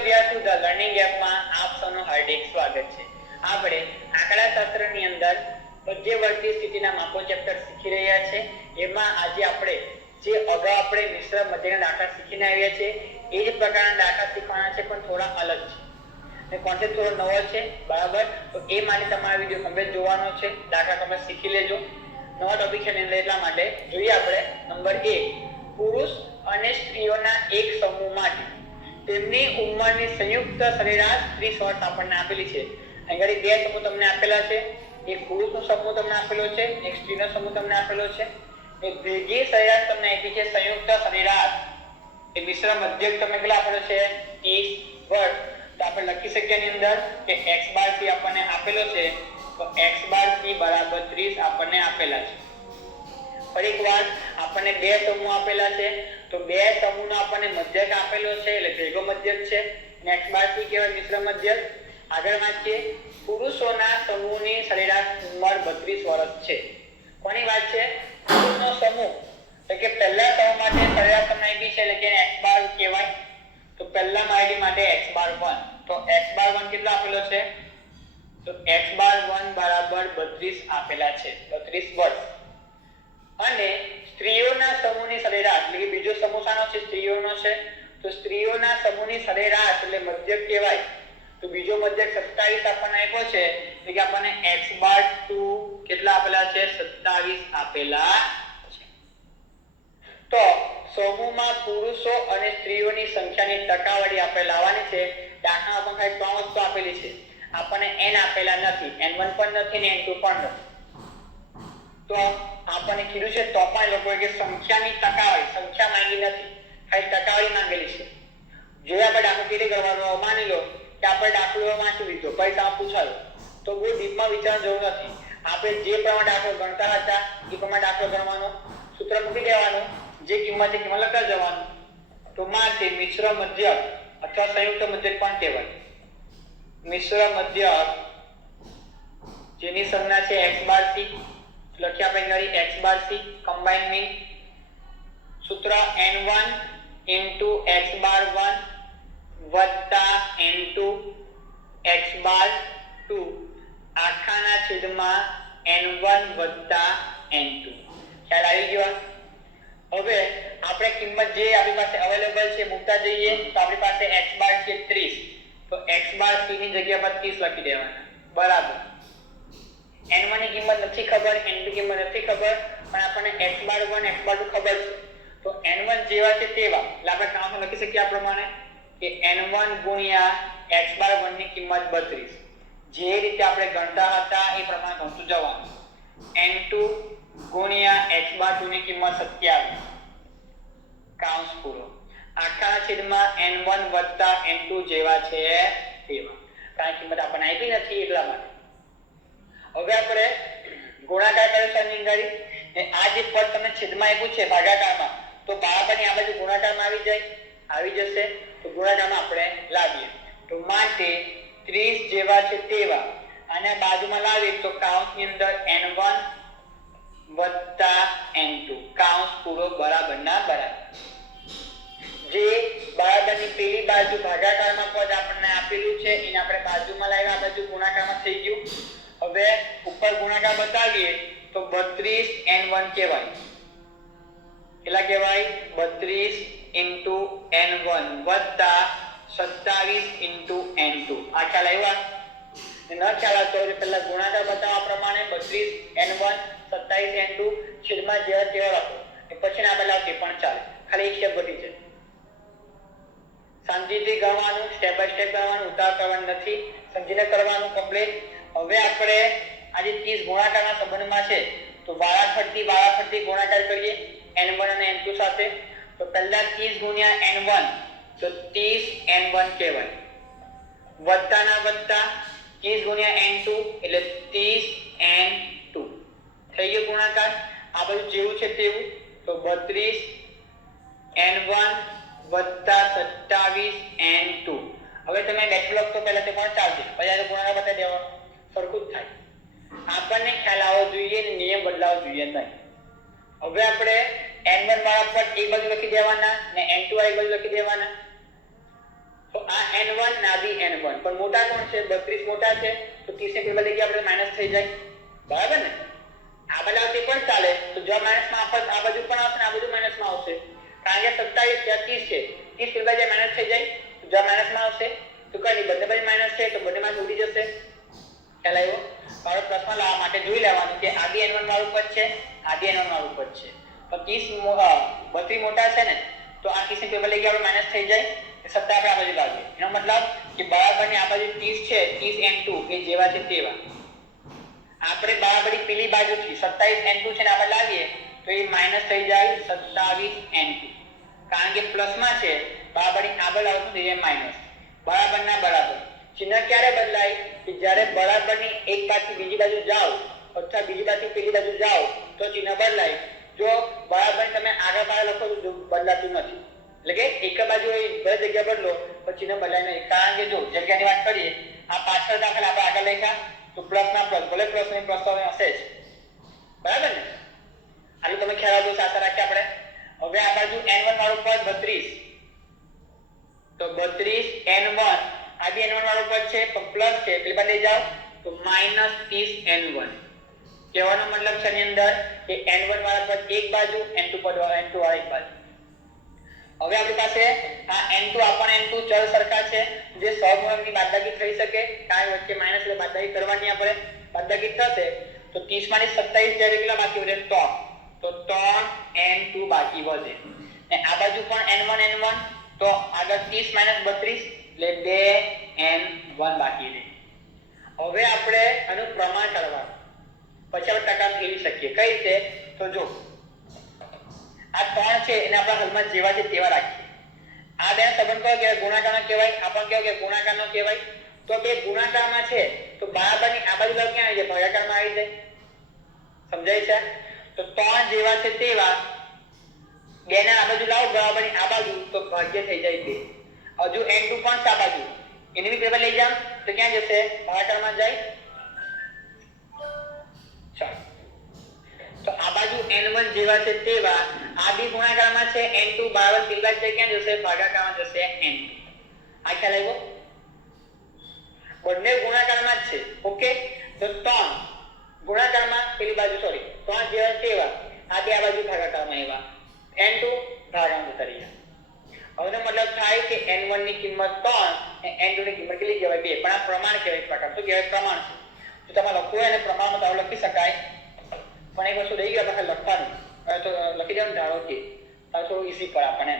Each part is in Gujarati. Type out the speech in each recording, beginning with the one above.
વિદ્યાર્થીઓ ધ લર્નિંગ એપમાં આપ સૌનું હાર્દિક સ્વાગત છે। આપણે આંકડાશાસ્ત્રની અંદર મધ્યવર્તી સ્થિતિના માપો ચેપ્ટર શીખી રહ્યા છે। એમાં આજે આપણે જે અગાઉ આપણે મિશ્ર મધ્યના દાખલા શીખીને આવ્યા છે એ જ પ્રકારના દાખલા શીખવાના છે, પણ થોડા અલગ છે અને કોન્સેપ્ટ થોડો નવો છે, બરાબર। તો એ માટે તમારે વિડિયો કમ્પ્લીટ જોવાનો છે, દાખલા તમે શીખી લેજો। નવા ટોપિક છે એટલે એટલા માટે જોઈએ આપણે નંબર 1 પુરુષ અને સ્ત્રીઓના એક સમૂહ માટે તેમની ઉંમરની સંયુક્ત સરેરાશ 30 વર્ષ આપણને આપેલી છે। અહીં બે સમૂહ તમને આપેલા છે, એક પુરુષનો સમૂહ તમને આપેલો છે, એક સ્ત્રીનો સમૂહ તમને આપેલો છે। એક ભેગી સરેરાશ તમને આપી છે, સંયુક્ત સરેરાશ એ મિશ્ર મધ્યક તમને કેટલા આપેલો છે 30 વર્ષ। તો આપણે લખી શકીએ એની અંદર કે x બાર c આપણને આપેલો છે, તો x બાર c બરાબર 30 આપણને આપેલા છે। ફરી એકવાર આપણને બે સમૂહ આપેલા છે, તો બે સમૂહનો આપણને મધ્યક આપેલો છે એટલે ભેગો મધ્યક છે અને x બાર c કહેવાય મિશ્ર મધ્યક। આગળ વાંચીએ, પુરુષોના સમૂહની સરેરાશ ઉંમર 32 વર્ષ છે। કોની વાત છે? પુરુષનો સમૂહ, તો કે પહેલા સમૂહ માટે સરેરાશ તમને આપી છે એટલે કે x બાર કહેવાય। તો પહેલા માહિતી માટે x બાર 1, તો x બાર 1 કેટલો આપેલો છે? તો x બાર 1 બરાબર 32 આપેલા છે, 32 વર્ષ। અને સ્ત્રીઓના સમૂહની સરેરાશ એટલે કે બીજો સમૂહ શાનો છે? સ્ત્રીઓનો છે। તો સ્ત્રીઓના સમૂહની સરેરાશ એટલે મધ્યક કહેવાય। તો બીજો મધ્યક 27 આપણને આપ્યો છે એટલે કે આપણને x બાર 2 કેટલા આપેલા છે? 27 આપેલા છે। તો સમૂહમાં પુરુષો અને સ્ત્રીઓની સંખ્યાની ટકાવારી આપણે લાવવાની છે। દાખલામાં પણ ખાલી 3 વસ્તુ આપેલી છે, આપણને n આપેલા નથી, n1 પણ નથી ને n2 પણ નથી। તો આપણને કીધું છે તો પણ લોકો કે સંખ્યાની ટકાવારી, સંખ્યા માંગી નથી, ખાલી ટકાવારી માંગેલી છે। જો આપણે દાખલો કેવી રીતે કરવાનો, માની લો કે આપણે દાખલો વાંચી લીધો, પરીક્ષામાં પૂછાયો, તો બહુ ડીપમાં વિચારવાની જરૂર નથી। આપણે જે પ્રમાણે દાખલો ગણતા હતા એ પ્રમાણે દાખલો ગણવાનો, સૂત્ર મૂકી દેવાનું, જે કિંમત છે કિંમત લખતા જવાનું। તો માટે મિશ્ર મધ્યક અથવા સંયુક્ત મધ્યક પણ કહેવાય। મિશ્ર મધ્યક જેની સંજ્ઞા છે x બાર c, લખ્યા આપણે અહીં x બાર c કમ્બાઈન મીન સૂત્ર n1 x બાર 1 વત્તા n2 x બાર 2 આખાના છેદમાં n1 વત્તા n2। ખ્યાલ આવી ગયો? હવે આપણે કિંમત જે આપણી પાસે અવેલેબલ છે મૂકતા જઈએ, તો આપણી પાસે x બાર છે 30, તો x બાર c ની જગ્યા પર 30 લખી દેવાના, બરાબર। n1 ની કિંમત નથી ખબર, n2 ની કિંમત નથી ખબર, પણ આપણને x બાર 1 x બાર 2 ખબર છે। તો n1 જેવા છે તેવા એટલે આપણે કાઉન્સમાં લખી શકીએ આ પ્રમાણે કે n1 ગુણ્યા x બાર 1 ની કિંમત 32, જે રીતે આપણે ગણતા હતા એ પ્રમાણે ગણતું જવાનું। n2 ગુણ્યા x બાર 2 ની કિંમત 27, કાઉન્સ પૂરો, આખાના છેદમાં n1 વત્તા n2 જેવા છે તેવા, કારણ કિંમત આપણને આપી નથી એટલા માટે। હવે આપણે ગુણાકાર કરીશું આની અંદર, ને આ જે પદ તમને છેદમાં આપ્યું છે ભાગાકારમાં, તો બરાબરની આ બાજુ ગુણાકારમાં આવી જશે, તો ગુણાકારમાં આપણે લાવીએ, તો માટે 30 જેવા છે તેવા અને બાજુમાં લાવીએ તો કાઉન્સની અંદર n1 વત્તા n2, કાઉન્સ પૂરો બરાબરના બરાબર। જે બરાબરની પેલી બાજુ ભાગાકારમાં પદ આપણને આપેલું છે એને આપણે બાજુમાં લાવ્યા, આ બાજુ ગુણાકારમાં થઈ ગયું। હવે ઉપર ગુણાકાર બતાવીએ તો 32 n1 કહેવાય, કેટલા કહેવાય? 32 n1 વત્તા 27 n2। આ ખ્યાલ આવ્યો? ન ખ્યાલ આવતો હોય પહેલા ગુણાકાર બતાવવા પ્રમાણે 32 n1 27 n2 છેદમાં જેવા તેવા રાખો, પછી ના બદલાવ તે પણ ચાલે, ખાલી એક સ્ટેપ વધી જાય। શાંતિથી ગણવાનું, સ્ટેપ બાય સ્ટેપ ગણવાનું, ઉતાવળ કરવાની નથી, સમજીને કરવાનું કમ્પ્લીટ। હવે આપણે આજે 30 ગુણાકારના સંબંધમાં છે, તો વારાફરતી ગુણાકાર કરીએ n1 અને n2 સાથે। તો પહેલા 30 ગુણ્યા n1 તો 30 n1 કહેવાય, વત્તાના વત્તા 30 ગુણ્યા n2 એટલે 30 n2 થઈ ગયો ગુણાકાર। આ બધું જેવું છે તેવું, તો 32 n1 વત્તા 27 n2। હવે તમે બેઠું લખતો પહેલા તે પણ ચાલશે, પછી આ ગુણાકાર બતાવી દેવાનો, સરખું જ થાય। આપણને ખ્યાલ આવવો જોઈએ ને નિયમ બદલાવવો જોઈએ નહીં। હવે આપણે n1 વાળા પર એક બાજુ લખી દેવાના ને n2 વાળી બાજુ લખી દેવાના। તો આ n1 n1 પણ મોટા કોણ છે 32 મોટા છે તો 30 ને પેલા લઈ આપણે માઈનસ થઈ જાય બરાબર ને આ બદલાવતી પણ ચાલે તો જો માઈનસ માં આપણે આ બાજુ પણ આવશે ને આ બાજુ માઈનસ માં આવશે કારણ કે 27 ત્યાં 30 છે 30 પેલા જે માઈનસ થઈ જાય તો જો માઈનસ માં આવશે તો કઈ બંને બાજુ માઈનસ છે તો બંને માં ઉડી જશે ખ્યાલ આવ્યો હવે પ્રશ્ન લાવવા માટે જોઈ લેવાનું કે આડી n1 વાળું પદ છે આડી n1 વાળું પદ છે તો 32 મોટા છે ને તો આ 30 ને પેલા લઈ આપણે માઈનસ થઈ જાય 27 આપણે આ બાજુ લાવીએ એનો મતલબ કે બરાબરની આ બાજુ 30 છે 30 n2 એ જેવા છે તેવા આપણે બરાબરી પેલી બાજુથી 27 n2 છે ને આપણે લાવીએ તો એ માઈનસ થઈ જાય 27 n2 કારણ કે પ્લસ માં છે બરાબરી આગળ આવતું તે માઈનસ બરાબરના બરાબર ચિહ્ન ક્યારે બદલાય કે જ્યારે બરાબરની એક બાજુથી બીજી બાજુ જાઓ અથવા બીજી બાજુથી પેલી બાજુ જાઓ તો ચિહ્ન બદલાય જો બરાબર તમે આગળ પાછળ લખો તો બદલાતું નથી એટલે કે એક બાજુ એ બે જગ્યા બદલો તો ચિહ્ન બદલાય નહીં કારણ કે જો જગ્યાની વાત કરીએ આ પાછળ દાખલ આપણે આગળ લખ્યા તો પ્લસ ના પ્લસ ભલે પ્લસ ની પ્લસ તો હશે જ બરાબર ને આટલું તમે ખ્યાલ આવતો આશા રાખીએ આપણે હવે આ બાજુ n1 વાળું પદ 32 તો 32 n1 આ બી n1 વાળું પદ છે તો પ્લસ છે પેલી બાજુ લઈ જાઓ તો -30 n1 કહેવાનો મતલબ છે ની અંદર કે n1 વાળા પદ એક બાજુ n2 પદ વાળા n2 વાળા એક બાજુ હવે આપણી પાસે આ n2 આપણ n2 ચલ સરખા છે જે સહગુણકની બાદબાકી થઈ શકે કારણ વચ્ચે માઈનસ એટલે બાદબાકી કરવાની આપણે બાદબાકી થશે તો 30 માંથી 27 જ્યારે કેટલા બાકી વધે 3 તો 3 n2 બાકી વધે ને આ બાજુ પણ n1 n1 તો આગળ 30 32 એટલે 2n1 બાકી રહે હવે આપણે આનું પ્રમાણ કાઢવાનું પછી આપણે ટકા ફેરવી શકીએ કઈ રીતે તો જો આ 3 છે એને આપણે હાલમાં જેવા છે તેવા રાખીએ આ બે સંબંધ કયો કે ગુણાકારનો કહેવાય આપણ કયો કે ગુણાકારનો કહેવાય તો બે ગુણાકારમાં છે તો બરાબરની આ બાજુ ક્યાં આવી જાય ભાગાકારમાં આવી જાય સમજાય છે તો 3 જેવા છે તેવા બે ને આ બાજુ લાવો બરાબરની આ બાજુ તો ભાગ્ય થઈ જાય 2 હજુ n2 પણ આ બાજુ એને બી પેપર લઈ જાવ તો ક્યાં જશે ભાગાકારમાં જાય ચાલો તો આ બાજુ n1 જેવા છે તેવા આ બી ગુણાકારમાં છે n2 બરાબર પેલા જગ્યાએ ક્યાં જશે ભાગાકારમાં જશે n2 આ ખ્યાલ આવ્યો બંને ગુણાકારમાં જ છે ઓકે તો 3 ગુણાકારમાં પેલી બાજુ સોરી 3 જેવા તેવા આ બે આ બાજુ ભાગાકારમાં એવા n2 ભાગાકારમાં તરીયા હવે મતલબ થાય કે n1 ની કિંમત 3 અને n2 ની કિંમત કેટલી કહેવાય 2 પણ આ પ્રમાણ કહેવાય પ્રકાર શું કહેવાય પ્રમાણ છે તો તમે લખો અને પ્રમાણમાં તો લખી શકાય પણ એક વસ્તુ રહી ગઈ આપણે લખવાનું તો લખી દેવાનું ધારો કે આ થોડું ઈઝી પર આપણને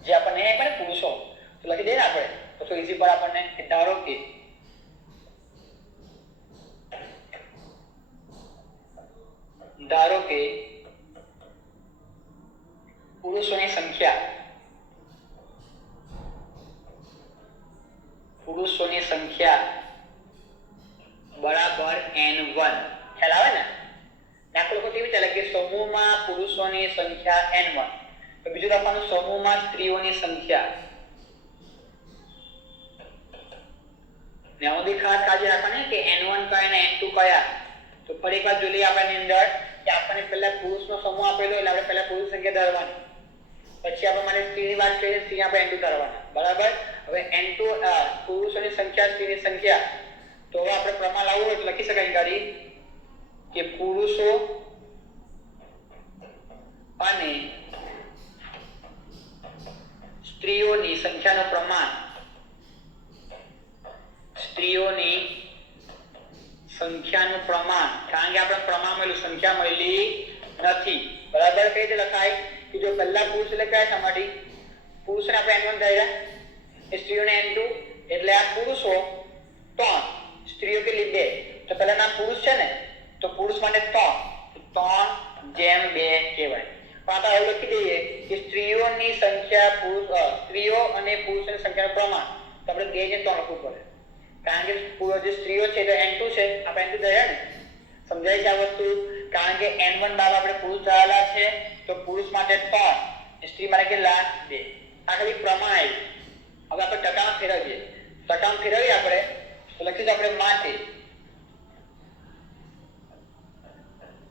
જે આપણને એ પણ પુરુષો તો લખી દે ને આપણે તો થોડું ઈઝી પર આપણને કે ધારો કે પુરુષોની સંખ્યા બરાબર n1 ખ્યાલ આવે ને દાખલો લોકો કેવી ચાલે કે સમૂહમાં પુરુષોની સંખ્યા n1 તો બીજું લખવાનું સમૂહમાં સ્ત્રીઓની સંખ્યા ને આવું ખાસ કાળજી રાખવાની કે n1 કયા અને n2 કયા તો ફરી એક વાર જોઈ લઈએ આપણી અંદર કે આપણને પહેલા પુરુષનો સમૂહ આપેલો એટલે આપણે પહેલા પુરુષ સંખ્યા ધરવાની પછી આપણે મારે સ્ત્રીની વાત કરીએ સ્ત્રી આપણે n2 ધરવાના બરાબર હવે n2 પુરુષોની સંખ્યા સ્ત્રીની સંખ્યા તો હવે આપણે પ્રમાણ લાવવું હોય તો લખી શકાય ગાડી કે પુરુષો અને સ્ત્રીઓની સંખ્યાનું પ્રમાણ કારણ કે આપણે પ્રમાણ મળ્યું સંખ્યા મળી નથી બરાબર કઈ રીતે લખાય કે જો પહેલા પુરુષ એટલે કયા સમાટી પુરુષને આપણે n1 ધાર્યા સ્ત્રીઓને n2 એટલે આ પુરુષો 3 સ્ત્રીઓ કેટલી 2 તો પહેલા નામ પુરુષ છે ને તો પુરુષ માટે 3 જેમ 2 કહેવાય પણ આપણે એવું લખી દઈએ કે સ્ત્રીઓની સંખ્યા સ્ત્રીઓ અને પુરુષોની સંખ્યાનું પ્રમાણ તો આપણે 2 ને 3 લખવું પડે કારણ કે જે સ્ત્રીઓ છે તો n2 છે આપણે n2 ધાર્યા ને સમજાય છે આ વસ્તુ કારણ કે n1 બાદ આપણે પુરુષ ધારેલા છે તો પુરુષ માટે 3 સ્ત્રી માટે કેટલા 2 આ ખાલી પ્રમાણ આવ્યું હવે આપણે ટકામાં ફેરવીએ આપણે તો લખીશું આપણે માટે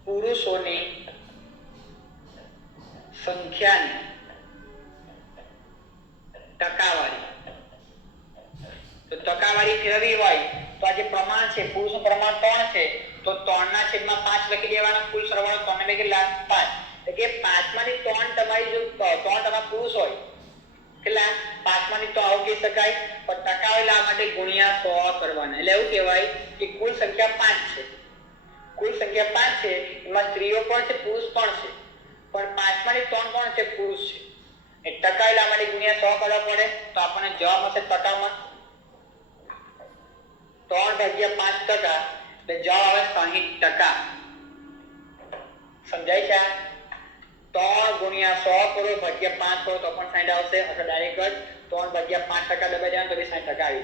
પુરુષોની સંખ્યાની ફેરવવી હોય તો આ જે પ્રમાણ છે પુરુષનું પ્રમાણ 3 છે તો 3/5 લખી દેવાનો. કુલ સરવાળો 3 ને કેટલા 5 એટલે કે 5 માંથી 3 તમારી જો 3 તમારા પુરુષ હોય કેટલા 5 માંથી તો આવું કહી શકાય પણ ટકા લેવા માટે ગુણ્યા 100 કરવાના. એટલે એવું કહેવાય કે કુલ સંખ્યા 5 છે. કુલ સંખ્યા 5 છે એમાં સ્ત્રીઓ પણ છે પુરુષ પણ છે પણ 5 માંથી 3 કોણ છે પુરુષ છે. એ ટકા લેવા માટે ગુણ્યા 100 કરવા પડે તો આપણને જવાબ મળશે ટકામાં 3/5% એટલે જવાબ આવે 60%. સમજાય છે? 3 ગુણ્યા 100 કરો ભાગ્યા 5 કરો તો પણ 60 આવશે અથવા ડાયરેક્ટ જ 3/5% દબાઈ દેવાનું તો બી 60% આવી જાય.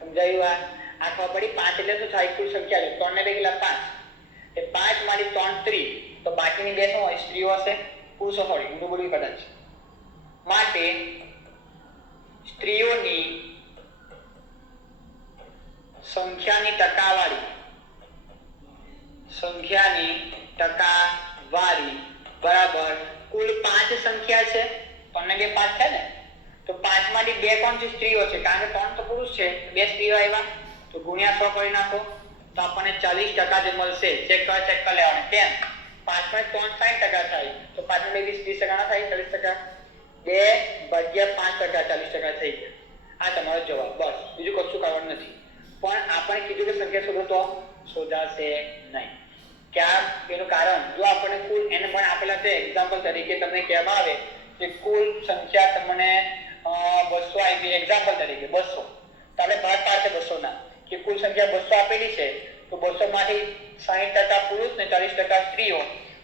સમજાયું? આ ખબર પડી. 5 એટલે શું થાય કુલ સંખ્યા છે 3 ને 2 કેટલા 5 એ 5 માંથી 3 સ્ત્રી તો બાકીની બે શું હોય સ્ત્રીઓ હશે પુરુષો હોય ઊંધું બોલી કદાચ માટે સ્ત્રીઓની સંખ્યાની ટકાવારી બરાબર કુલ 5 સંખ્યા છે 3 ને 2 5 છે ને તો 5 માંથી 2 કોણ છે સ્ત્રીઓ છે કારણ કે 3 તો પુરુષ છે 2 સ્ત્રીઓ આવ્યા તો ગુણ્યા 100 કરી નાખો તો આપણને 40% જે મળશે. ચેક કરી લેવાનું. કેમ 5 માંથી 3 60% થાય તો 5 ને 2 20% ના થાય 40%. 2/5% 40% થઈ ગયા. આ તમારો જવાબ. બસ બીજું કશું કરવાનું નથી. પણ આપણે કીધું કે સંખ્યા શોધો તો શોધાશે નહીં. ક્યાં એનું કારણ જો આપણને કુલ n પણ આપેલા છે એક્ઝામ્પલ તરીકે તમને કહેવામાં આવે કે કુલ સંખ્યા તમને 200 આવી એક્ઝામ્પલ તરીકે 200 તો આપણે ભાગ પાડશે 200 ના કે કુલ સંખ્યા 200 આપેલી છે તો 200 માંથી 60% પુરુષ ને 40% સ્ત્રીઓ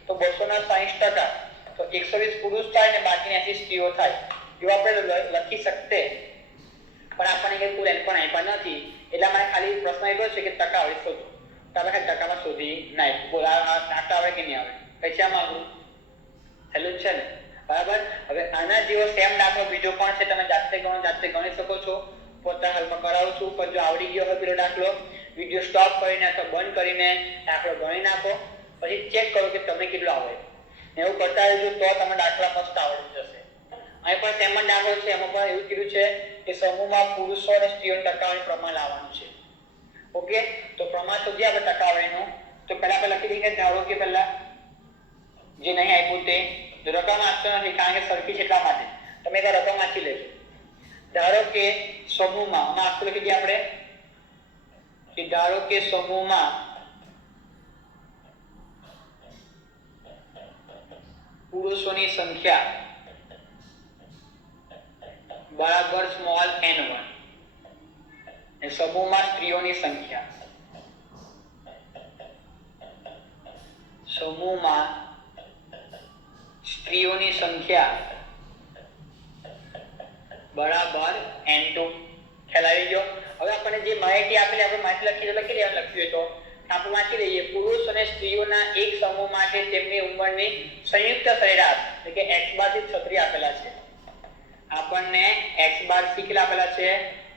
તો 200 ના 60% તો 120 પુરુષ થાય ને બાકીની 80 સ્ત્રીઓ થાય. જો આપણે લખી શકતે પણ આપણને કે કુલ n પણ આપ્યા નથી એટલા માટે ખાલી પ્રશ્ન એટલો છે કે ટકાવારી શોધો તો આપણે ખાલી ટકામાં શોધી નાખ. બોલ આ ટકા આવે કે નહીં આવે પૈસામાં આપણું હેલું છે ને બરાબર. હવે આના જેવો સેમ દાખલો બીજો પણ છે તમે જાતે ગણી શકો છો. પોતા હાલમાં કરાવું છું પણ જો આવડી ગયો હોય પેલો દાખલો વિડિયો સ્ટોપ કરીને અથવા બંધ કરીને દાખલો ગણી નાખો પછી ચેક કરો કે તમને કેટલો આવે. એવું કરતા રહેજો તો તમે દાખલા મસ્ત આવડી જશે. અહીં પણ સેમ દાખલો છે એમાં પણ એવું કીધું છે કે સમૂહમાં પુરુષો અને સ્ત્રીઓનું ટકાવારી પ્રમાણ લાવવાનું છે. ઓકે તો પ્રમાણ શોધીએ આપણે ટકાવારીનું તો પહેલા લખી દઈએ ધારો કે પહેલા જે નહીં આપ્યું તે રકમ આપતો નથી કારણ કે સરખી છે એટલા માટે તમે એક રકમ વાંચી લેજો. ધારો કે સમૂહમાં આખું લખી દઈએ આપણે કે ધારો કે સમૂહમાં પુરુષોની સંખ્યા બરાબર સ્મોલ n1 અને સમૂહમાં સ્ત્રીઓની સંખ્યા બરાબર n2 ખ્યાલ આવી ગયો. હવે આપણને જે માહિતી આપેલી આપણે માહિતી લખી તો આપણે વાંચી લઈએ. પુરુષ અને સ્ત્રીઓના એક સમૂહ માટે તેમની ઉંમરની સંયુક્ત સરેરાશ એટલે કે x બાર થી 36 આપેલા છે. આપણને x બાર થી કેટલા આપેલા છે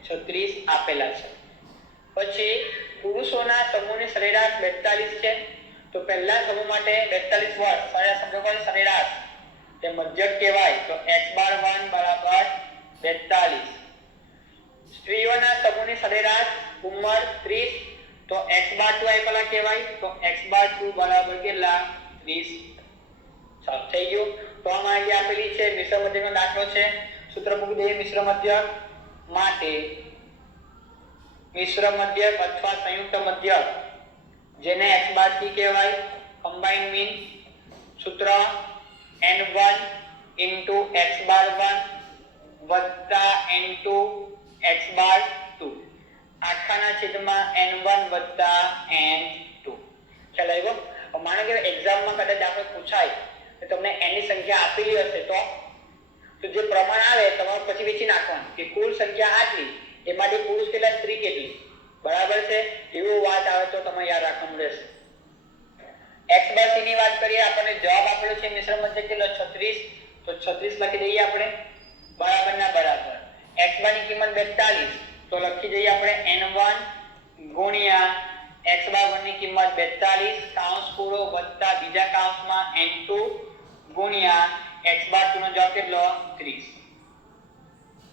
36 આપેલા છે. પછી પુરુષોના સમૂહની સરેરાશ 42 છે તો પહેલા સમૂહ માટે 42 વર્ષ સરેરાશ તે મધ્યક કહેવાય તો x બાર 1 બરાબર 42. સ્ત્રીઓના સમૂહની સરેરાશ ઉંમર 30 તો x બાર 2 આપેલા કહેવાય તો x બાર 2 બરાબર કેટલા 30. સાફ થઈ ગયું. તો આ માહિતી આપેલી છે. મિશ્ર મધ્યકનો દાખલો છે. સૂત્ર મૂકી દઈએ. મિશ્ર મધ્યક માટે મિશ્ર મધ્યક અથવા સંયુક્ત મધ્યક જેને x બાર થી કહેવાય કમ્બાઈન મીન સૂત્ર n1 x બાર 1 વત્તા n2 x બાર 2 આખાના છેદમાં n1 વત્તા n2. ખ્યાલ આવ્યો? માનો કે એક્ઝામમાં કદાચ દાખલો પૂછાય તો તમને n ની સંખ્યા આપેલી હશે તો જે પ્રમાણ આવે તમારે પછી વેચી નાખવાનું કે કુલ સંખ્યા આટલી એમાંથી પુરુષ કેટલા સ્ત્રી કેટલી બરાબર છે એવું વાત આવે તો તમે યાદ રાખવાનું રહેશે. x બાર c ની વાત કરીએ આપણને જવાબ આપેલો છે મિશ્ર મધ્યક કેટલો 36 તો 36 લખી દઈએ આપણે બરાબર ના બરાબર. x બાર ની કિંમત 42 તો લખી દઈએ આપણે n1 ગુણ્યા x બાર 1 ની કિંમત 42 કૌંસ પૂરો વત્તા બીજા કૌંસમાં n2 ગુણ્યા x બાર 2 નો જવાબ કેટલો 30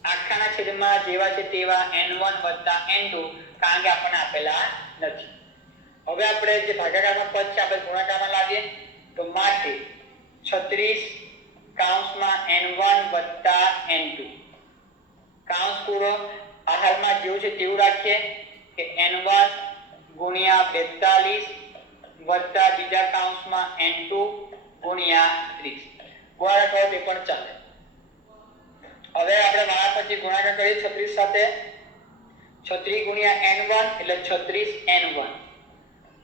આખાના છેદમાં જેવા છે તેવા n1 વત્તા n2 કારણ કે આપણને આપેલા નથી. હવે આપણે જે ભાગાકારમાં પદ છે આપણે ગુણાકારમાં લાવીએ તો માટે 36 કૌંસમાં n1 વત્તા n2 કૌંસ પૂરો આહારમાં જેવું છે તેવું રાખીએ કે n1 ગુણ્યા 42 વત્તા બીજા કૌંસમાં n2 ગુણ્યા 30 ગુણાકાર કરો તે પણ ચાલે. હવે આપણે વાળા પછી ગુણાકાર કરીએ 36 સાથે 36 ગુણ્યા n1 એટલે 36 n1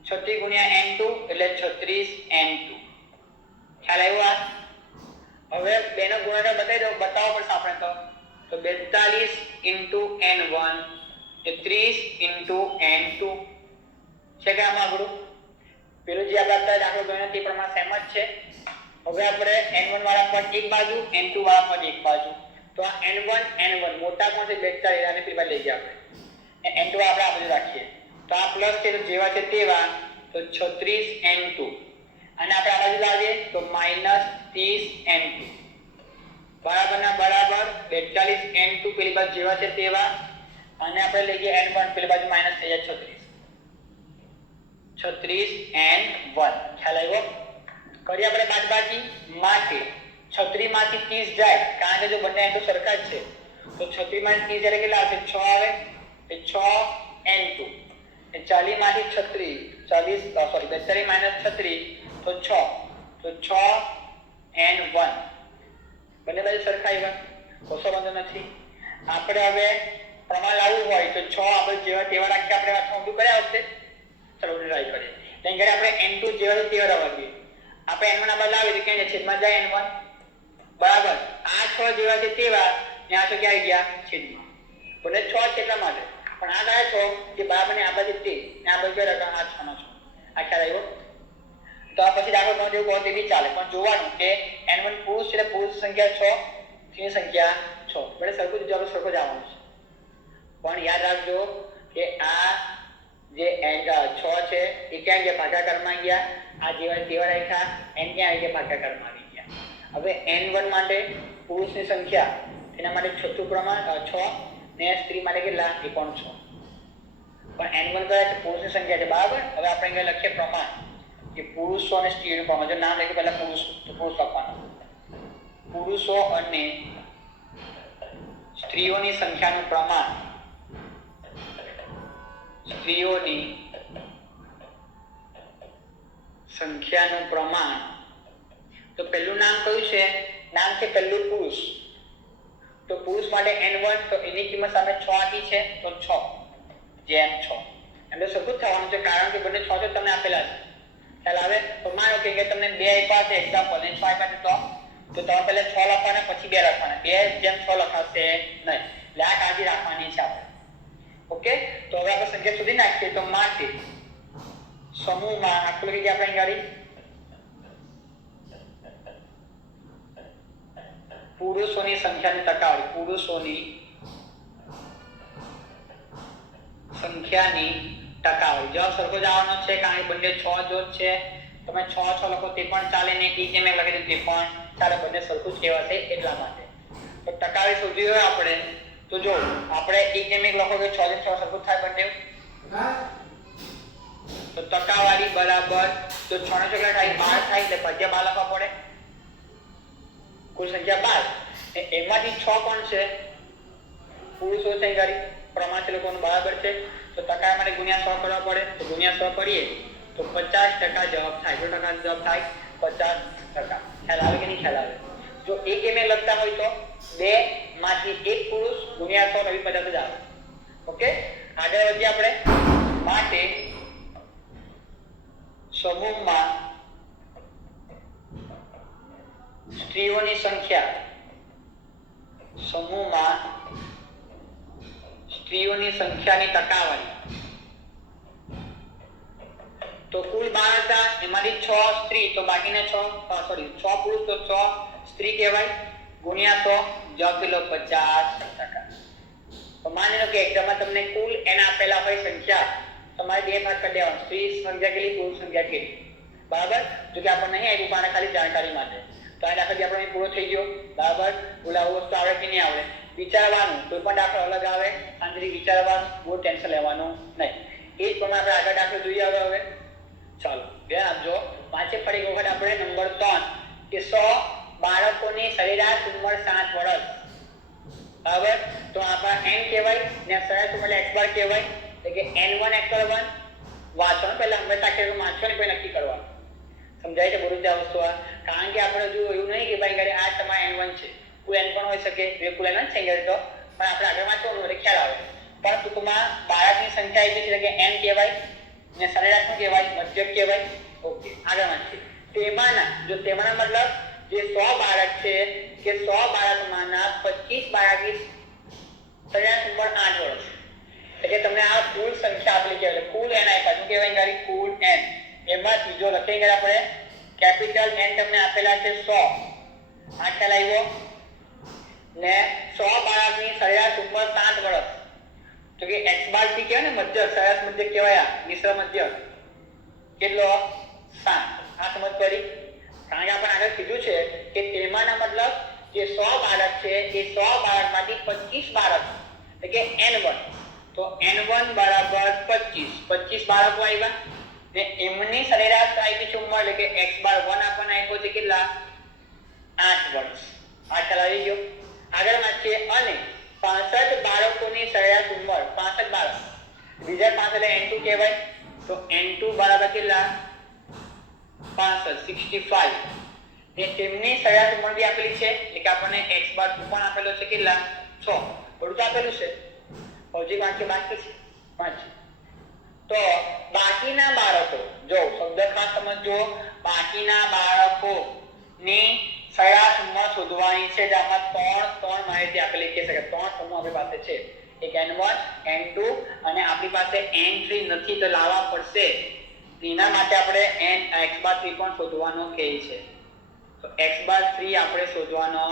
36 ગુણ્યા n2 એટલે 36 n2 ખ્યાલ આવ્યો? આ હવે બેનો ગુણાકાર બતાવવો પડશે આપણે તો 42 into n1 એ 30 into n2 છે કે આમાં આપણું પેલું જે આપણે અત્યારે દાખલો ગણ્યો તે પ્રમાણે સેમ જ છે. હવે આપણે n1 વાળા પદ એક બાજુ n2 વાળા પદ એક બાજુ તો આ n1 મોટા કોણ છે 42 આને પેલી બાજુ લઈ ગયા આપણે n2 આપણે આ બાજુ રાખીએ તો આ પ્લસ છે તો જેવા છે તેવા તો 36 n2 અને આપણે આ બાજુ લાવીએ તો -30 n2 બરાબર ના બરાબર 42 n2 પેલી બાજુ જેવા છે તેવા અને આપણે લઈ ગયા n1 પેલી બાજુ માઈનસ થઈ જાય 36 n1 ખ્યાલ આવ્યો? કરી આપણે બાદબાકી માટે 36 માંથી 30 જાય કારણ કે જો બંને n2 સરખા જ છે તો 36 માંથી 30 એટલે કેટલા આવશે 6 આવે એ 6 n2 એ 40 માંથી 36 તો 6 તો 6 n1 બંને બાજુ સરખા આવ્યા કશો વાંધો નથી. આપણે હવે પ્રમાણ લાવવું હોય તો 6 આપણે જેવા તેવા રાખી આપણે વાંચવાનું ઊંધું કર્યા આવશે. ચલો ટ્રાય કરીએ. તેમ કરી આપણે n2 જેવા તેવા રવાડીએ આપણે n1 આ બાજુ લાવીએ તો ક્યાં છેદમાં જાય n1 બરાબર આ 6 જેવા છે તેવા ને આ 6 ક્યાં ગયા છેદમાં બંને 6 છે એટલા માટે પણ આ ગયા 6 જે બરાબર ને આ બાજુ તે ને આ બાજુ ક્યાં આ 6 નો 6 આ ખ્યાલ આવ્યો? તો આ પછી દાખલો ન જેવું કહો તે બી ચાલે પણ જોવાનું કે n1 પુરુષ એટલે પુરુષ સંખ્યા 6 સ્ત્રી સંખ્યા 6 બને સરખું જવાબ સરખો જ આવવાનો છે. પણ યાદ રાખજો કે આ જે 6 છે એ ક્યાં ગયા ભાગાકારમાં ગયા આ જેવા તેવા રાખ્યા n ક્યાં આવી ગયા ભાગાકારમાં આવી ગયા. હવે n1 માટે પુરુષની સંખ્યા એના માટે છઠ્ઠું પ્રમાણ 6 ને સ્ત્રી માટે કેટલા એ પણ 6 પણ n1 કયા છે પુરુષની સંખ્યા છે બરાબર. હવે આપણે અહીંયા લખીએ પ્રમાણ કે પુરુષો અને સ્ત્રીઓનું પ્રમાણ જો નામ લખીએ પહેલા પુરુષ તો પુરુષ લખવાનું પુરુષો અને સ્ત્રીઓની સંખ્યાનું પ્રમાણ સ્ત્રીઓની સંખ્યાનું પ્રમાણ તો પહેલું નામ કયું છે નામ છે પહેલું પુરુષ તો પુરુષ માટે n1 તો એની કિંમત સામે 6 આપી છે તો 6 જેમ 6 એટલે સરખું થવાનું છે કારણ કે બંને 6 તમને આપેલા છે ખ્યાલ આવે. તો માનો કે તમને 2 આપ્યા છે એક્ઝામ્પલ ને 6 આપ્યા છે તો તમે પહેલા 6 લખવાના પછી 2 લખવાના 2 જેમ 6 લખાશે નહીં એટલે આ કાળજી રાખવાની છે આપણે. ઓકે તો હવે આપણે સંખ્યા સુધી નાખીએ તો માટે સમૂહમાં આખું લખી ગયા આપણે ગાડી પુરુષોની સંખ્યાની ટકાવારી પુરુષોની સંખ્યાની ટકાવારી જવાબ સરખો જ આવવાનો છે કારણ કે બંને 6 જો છે તમે 6 લખો તે પણ ચાલે ને એક જેમ લખી દો તે પણ ચાલે બંને સરખું જ કહેવાશે એટલા માટે. તો ટકાવારી શોધવી હોય આપણે તો જો આપણે એક જેમ એક લખો કે 6 જેમ 6 સરખું થાય બંને તો ટકાવારી બરાબર જો 6 નો ચોકડા થાય 12 થાય એટલે ભાગ્યા 12 લખવા પડે કુલ સંખ્યા 12 એમાંથી 6 કોણ છે પુરુષો છે ગાડી પ્રમાણ છે લોકોનું બરાબર છે તો ટકા માટે ગુણ્યા 100 કરવા પડે તો ગુણ્યા 100 કરીએ તો 50% જવાબ થાય. જો ટકા જવાબ થાય 50%. ખ્યાલ આવે કે નહીં ખ્યાલ આવે? જો એક એમ લખતા હોય તો 2 માંથી 1 પુરુષ ગુણ્યા 100 નવી 50 જ આવે. ઓકે આગળ વધીએ આપણે માટે સમૂહમાં સ્ત્રીઓની સંખ્યા સમૂહમાં સ્ત્રીઓની સંખ્યાની ટકાવારી તો કુલ 12 હતા એમાંથી 6 સ્ત્રી તો બાકીના 6 પુરુષ તો 6 સ્ત્રી કહેવાય ગુણ્યા 100 જવાબ પેલો 50%. તો માની લો કે એક્ઝામમાં તમને કુલ એના આપેલા હોય સંખ્યા તમારે બે ભાગ કરી દેવાનો સ્ત્રી સંખ્યા કેટલી પુરુષ સંખ્યા કેટલી બરાબર. જો કે આપણને નહીં આવ્યું પણ ખાલી જાણકારી માટે તો આ દાખલા આપણે પૂરો થઈ ગયો બરાબર. ઓલા વસ્તુ આવડે કે નહીં આવડે વિચારવાનું, કોઈ પણ દાખલો અલગ આવે શાંતિથી વિચારવાનું, બહુ ટેન્શન લેવાનું નહીં. એ જ પ્રમાણે આપણે આગળ દાખલો જોઈએ હવે. ચાલો ધ્યાન આપજો. વાંચે ફરી એક વખત આપણે નંબર 3 કે 100 બાળકોની સરેરાશ ઉંમર 7 વર્ષ. બરાબર, તો આપણા n કહેવાય ને સરેરાશ ઉંમર x બાર કહેવાય, એટલે કે n1 x1 વાંચવાનું પહેલા હંમેશા કે વાંચવાનું પછી નક્કી કરવાનું. સમજાય છે બરોબર આ વસ્તુ? કારણ કે આપણે જો એવું નહીં કે ભાઈ આ તમારા n1 છે, કોઈ n પણ હોઈ શકે, કુલ n1 છે તો પણ આપણે આગળ વાંચવાનું એટલે ખ્યાલ આવે. પણ ટૂંકમાં બાળકની સંખ્યા એટલી છે કે n કહેવાય ને સરેરાશ શું કહેવાય? મધ્યક કહેવાય. ઓકે, આગળ વાંચીએ. તેમાંના મતલબ જે 100 બાળક છે કે 100 બાળકમાંના 25 બાળકની સરેરાશ ઉંમર 8 વર્ષ. એટલે તમને આ કુલ સંખ્યા આપેલી કહેવાય, કુલ n આપ્યા. શું કહેવાય ગાડી? કુલ n. એમાંથી જો લખીએ કે આપણે કેપિટલ N તમને આપેલા છે 100. આ ખ્યાલ આવ્યો ને 100 બાળકની સરેરાશ ઉંમર 7 વર્ષ. તો કે x બાર થી કહેવાય ને મધ્યક, સરેરાશ મધ્યક કહેવાય, મિશ્ર મધ્યક. કેટલો? 7. આ સમજ પડી? કારણ કે આપણે આગળ કીધું છે કે તેમાંના મતલબ જે 100 બાળક છે એ 100 બાળકમાંથી 25 બાળક એટલે કે n1. તો n1 બરાબર 25 બાળકો આવ્યા ને એમની સરેરાશ આપી છે ઉંમર, એટલે કે x બાર 1 આપણને આપ્યો છે કેટલા? 8 વર્ષ. આ ખ્યાલ આવી ગયો. આગળ વાંચીએ. અને 65 બાળકોની સરેરાશ ઉંમર, 65 બાળક, બીજા 5 એટલે n2 કહેવાય. તો n2 બરાબર કેટલા? 65 ને તેમની સરેરાશ ઉંમર બી આપેલી છે, એટલે કે આપણને x બાર 2 પણ આપેલો છે કેટલા? 6. બધું આપેલું છે. હજી બાકી છે. તો બાકીના બાળકો, જો શબ્દ ખાસ સમજો, બાકીના બાળકોની સરેરાશ ઉંમર શોધવાની છે. આમાં ત્રણ માહિતી આપેલી છે, 3 સમૂહ આપણી પાસે છે. એક n1, n2 અને આપણી પાસે n3 નથી તો લાવવા પડશે. એના માટે આપણે x બાર 3 પણ શોધવાનો કહે છે. તો x બાર 3 આપણે શોધવાનો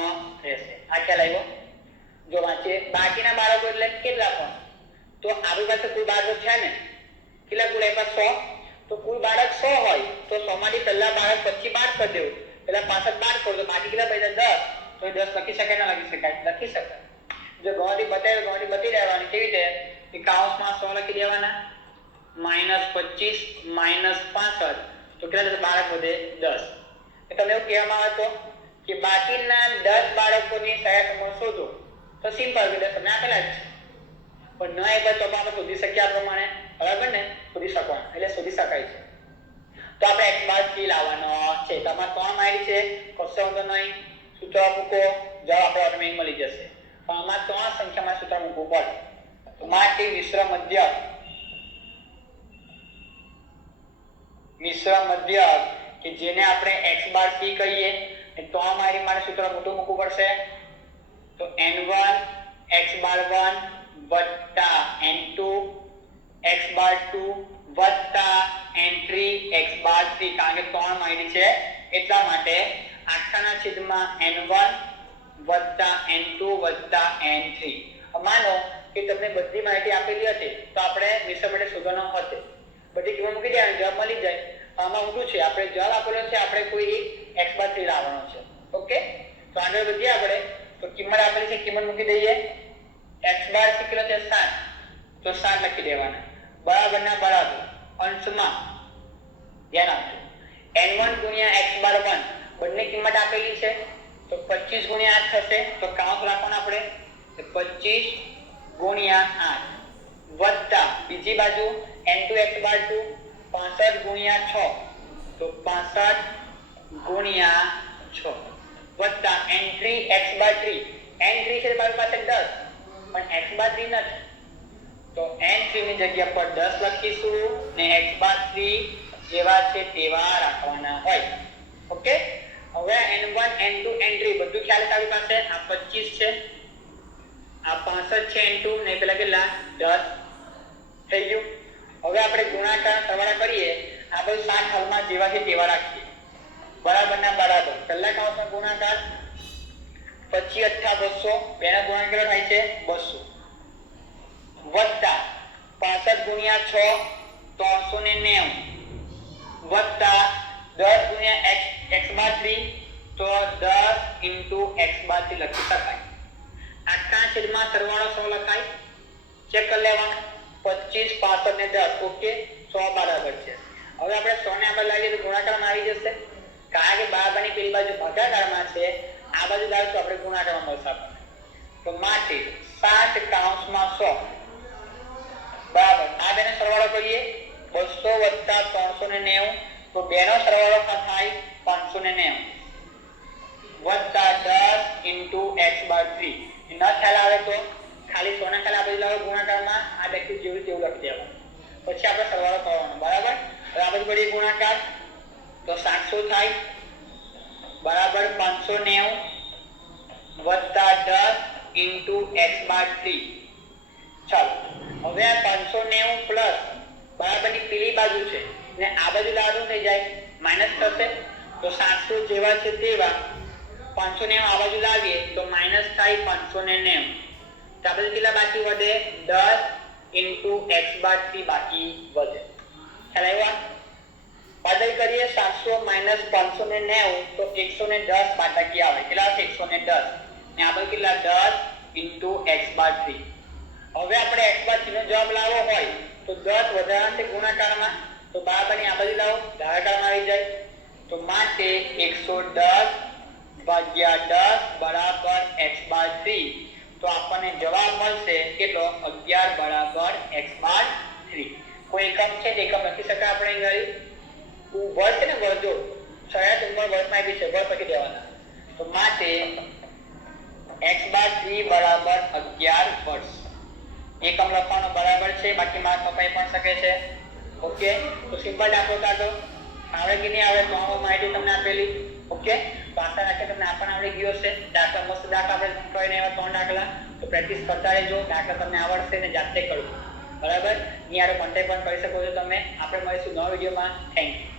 રહેશે. આ ખ્યાલ આવ્યો? જો વાંચીએ. બાકીના બાળકો એટલે કેટલા પણ? તો આપણી પાસે કુલ બાળકો છે ને, કેટલા કુલ આપ્યા? 100. તો કુલ બાળક 100 હોય તો 100 માંથી પહેલા બાળક 25 બાદ કરી દેવું, પહેલા 65 બાદ કરો તો બાકી કેટલા બચ્યા? 10. તો 10 લખી શકાય ના લખી શકાય? લખી શકાય. જો ગણતરી બતાવે ગણતરી બતાવી દેવાની. કેવી રીતે? કે કૌંસમાં 100 લખી દેવાના, -25 -65 તો કેટલા થશે? બાળક વધે 10. એટલે તમને એવું કહેવામાં આવે તો કે બાકીના 10 બાળકોની સરેરાશ ઉંમર શોધો. તો સિમ્પલ, એટલે તમને આપેલા જ છે. પણ ન આપ્યા તો આપણે શોધી શકીએ આ પ્રમાણે. બરાબર ને? શોધી શકવાનું એટલે શોધી શકાય છે. તો આપણે x બાર 3 લાવવાનો છે. તમારે 3 માહિતી છે, કશો વાંધો નહીં. સૂત્ર મૂકો, જવાબ આપણે ઓટોમેટિક મળી જશે. પણ આમાં 3 સંખ્યામાં સૂત્ર મૂકવું પડે. તો માટે મિશ્ર મધ્યક કે જેને આપણે x બાર 3 કહીએ, એ 3 માહિતી માટે સૂત્ર મોટું મૂકવું પડશે. તો n1 x બાર 1 વત્તા n2 x બાર 2 વત્તા n3 x બાર 3. કારણ કે 3 માહિતી છે એટલા માટે આખાના છેદમાં n1 વત્તા n2 વત્તા n3. માનો કે તમને બધી માહિતી આપેલી હતી તો આપણે મિશ્ર માટે શોધવાનો હશે. બધી કિંમત મૂકી દેવાની, જવાબ મળી જાય. આમાં ઊંધું છે, આપણે જવાબ આપેલો છે, આપણે કોઈ એક x બાર 3 લાવવાનો છે. ઓકે, તો આગળ વધીએ આપણે. તો કિંમત આપેલી છે, કિંમત મૂકી દઈએ. x બાર કેટલો છે? 7. તો 7 લખી દેવાના. બરાબર ના બરાબર અંશમાં ધ્યાન આપજો. n1 ગુણ્યા x બાર 1 બંને કિંમત આપેલી છે તો 25 ગુણ્યા 8 થશે. તો કૌંસ રાખવાનો આપણે 25 ગુણ્યા 8 વત્તા બીજી બાજુ n2 x બાર 2 65 ગુણ્યા 6 તો 65 ગુણ્યા 6 વત્તા n3 x બાર 3. n3 છે મારી પાસે 10 પણ x બાર 3 નથી તો n3 ની જગ્યા પર 10 લખીશું ને x બાર 3 જેવા છે તેવા રાખવાના હોય. ઓકે, હવે n1 n2 n3 બધું ખ્યાલ છે આપણી પાસે. આ 25 છે, આ 65 છે n2 ને પેલા કેટલા 10 થઈ ગયું. હવે આપણે ગુણાકાર સરવાળા કરીએ. આ બધું 7 હાલમાં જેવા છે તેવા રાખીએ. બરાબર ના બરાબર પહેલા કૌંસમાં ગુણાકાર 25 × 200 બેના ગુણાકાર કેટલો થાય છે? 200 વત્તા 65 ગુણ્યા 6 390 વત્તા 10 ગુણ્યા x બાર 3 તો 10 × x બાર 3 લખી શકાય. આખા છેદમાં સરવાળો 100 લખાય. ચેક કરી લેવાનું. 25 65 ને 10 ઓકે 100 બરાબર છે. હવે આપણે 100 ને આગળ લાવીએ તો ગુણાકારમાં આવી જશે. કારણ કે બરાબરની પેલી બાજુ ભાગાકારમાં છે, આ બાજુ લાવીશું આપણે ગુણાકારમાં મળશે આપણને. તો માટે 60 કૌંસમાં 100 બરાબર. આ બેનો સરવાળો કરીએ 200 + 390 તો બેનો સરવાળો થાય 590 વત્તા 10 × x/3. ન ખ્યાલ આવે તો ખાલી 100 ના ખાલી આ બાજુ લાવો ગુણાકારમાં, આ લખ્યું જેવું તેવું લખી દેવાનું. પછી આપણે સરવાળો કરવાનો બરાબર. હવે આ બાજુ કરીએ ગુણાકાર તો 700 થાય બરાબર 590 વત્તા 10 × x/3. ચાલો હવે આ 590 પ્લસ બરાબરની પેલી બાજુ છે ને આ બાજુ લાવવાનું થઈ જાય માઈનસ થશે. તો 700 જેવા છે તેવા 590 આ બાજુ લાવીએ તો માઈનસ થાય 590. તો આ બાજુ કેટલા બાકી વધે 10 × x/3 બાકી વધે. ખ્યાલ આવ્યો? બદલ કરીએ 700 - 590 તો 110 બાકી આવે. કેટલા છે 110 ને આ બાજુ કેટલા 10 × x/3. હવે આપણે x/3 નો જવાબ લાવવો હોય તો 10 વધારાના ગુણાકારમાં તો બરાબરની આ બાજુ લાવો ભાગાકારમાં આવી જાય. તો માટે 110 ભાગ્યા 10 બરાબર x/3. તો આપણને જવાબ મળશે કેટલો 11 બરાબર x/3. કોઈ એકમ છે એકમ લખી શકાય આપણે અહીં વર્ષ છે ને વર્ષ છયા નંબર વર્ષમાં બી છે વર્ષ લખી દેવાના. તો માટે x/3 બરાબર 11 વર્ષ. એકમ લખવાનો બરાબર છે, બાકી માર્ક કપાઈ પણ શકે છે. ઓકે તો સિમ્પલ દાખલો કાઢો. આવડે કે નહીં આવડે તો આમાં માહિતી તમને આપેલી. ઓકે તો આશા રાખે તમને આ પણ આવડી ગયો હશે. દાખલા મસ્ત દાખલા આપણે કરીને એવા 3 દાખલા તો પ્રેક્ટિસ કરતા રહેજો. દાખલા તમને આવડશે ને જાતે કરજો બરાબર. નિયારો કોન્ટેક્ટ પણ કરી શકો છો તમે. આપણે મળીશું નવા વિડીયોમાં. Thank you.